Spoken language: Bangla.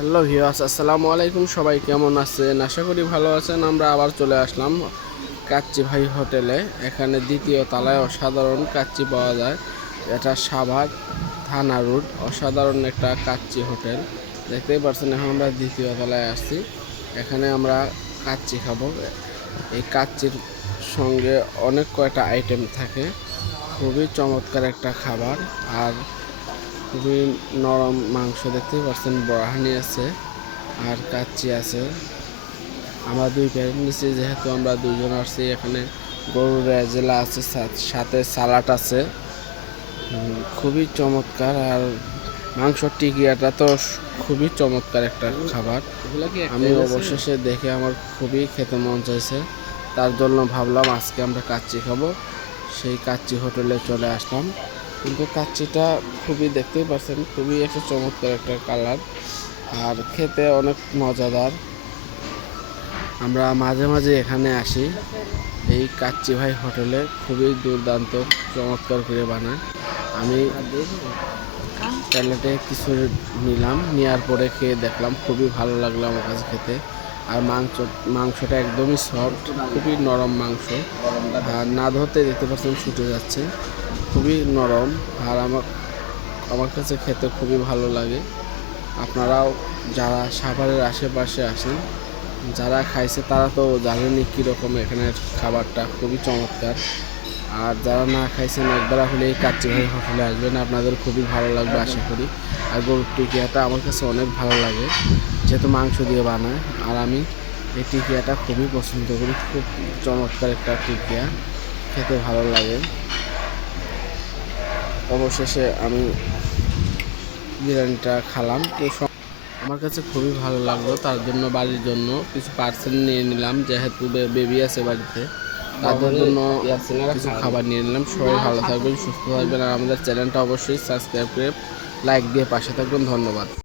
হ্যালো ভিউয়ার্স, আসসালামু আলাইকুম। সবাই কেমন আছেন? আশা করি ভালো আছেন। আমরা আবার চলে আসলাম কাচ্চি ভাই হোটেলে। এখানে দ্বিতীয় তলায় অসাধারণ কাচ্চি পাওয়া যায়। এটা সাভার থানা রোড, অসাধারণ একটা কাচ্চি হোটেল। দেখতেই পাচ্ছেন এখন আমরা দ্বিতীয় তলায় আসছি। এখানে আমরা কাচ্চি খাব। এই কাচ্চির সঙ্গে অনেক কয়টা আইটেম থাকে। খুবই চমৎকার একটা খাবার। আর খুবই নরম মাংস দেখতেই পাচ্ছেন বরাহানি আছে আর কাচ্চি আছে। আমরা দুই প্যাকেট নিচ্ছি যেহেতু আমরা দুজন আসছি এখানে গরুর রেজেলা আছে সাথে সালাড আছে। খুবই চমৎকার আর মাংস টিকিয়াটা তো খুবই চমৎকার একটা খাবার। আমি অবশেষে দেখে আমার খুবই খেতে মন চাইছে। তার জন্য ভাবলাম আজকে আমরা কাচ্চি খাব। সেই কাচ্চি হোটেলে চলে আসলাম। কিন্তু কাচ্চিটা খুবই দেখতেই পাচ্ছেন খুবই একটা চমৎকার একটা কালার। আর খেতে অনেক মজাদার। আমরা মাঝে মাঝে এখানে আসি। এই কাচ্চি ভাই হোটেলে খুবই দুর্দান্ত, চমৎকার করে বানায়। আমি প্যালেটে কিছু নিলাম, নেওয়ার পরে খেয়ে দেখলাম, খুবই ভালো লাগল আমার কাছে খেতে। আর মাংস, মাংসটা একদমই সফট খুবই নরম মাংস। আর না ধরতে দেখতে পাচ্ছেন ছুটে যাচ্ছে, খুবই নরম। আর আমার আমার কাছে খেতে খুবই ভালো লাগে। আপনারাও যারা সাভারের আশেপাশে আসেন, যারা খাইছে তারা তো জানেনই কীরকম এখানের খাবারটা, খুবই চমৎকার। আর যারা না খাইছেন একবার হলে এই কাচ্চি ভাই হোটেলে আসবেন। আপনাদের খুবই ভালো লাগবে, আশা করি। আর গরুর টিকিয়াটা আমার কাছে অনেক ভালো লাগে, যেহেতু মাংস দিয়ে বানায়। আর আমি এই টিকিয়াটা খুবই পছন্দ করি, খুব চমৎকার একটা টিকিয়া, খেতে ভালো লাগে। অবশেষে আমি বিরিয়ানিটা খালাম। তো আমার কাছে খুবই ভালো লাগল, তার জন্য, বাড়ির জন্য কিছু পার্সেল নিয়ে নিলাম, যেহেতু বেবি আছে বাড়িতে। তাদের জন্য কিছু খাবার নিয়ে নিলাম। সবাই ভালো থাকবেন সুস্থ থাকবেন। আর আমাদের চ্যানেলটা অবশ্যই সাবস্ক্রাইব করে লাইক দিয়ে পাশে থাকবেন। ধন্যবাদ।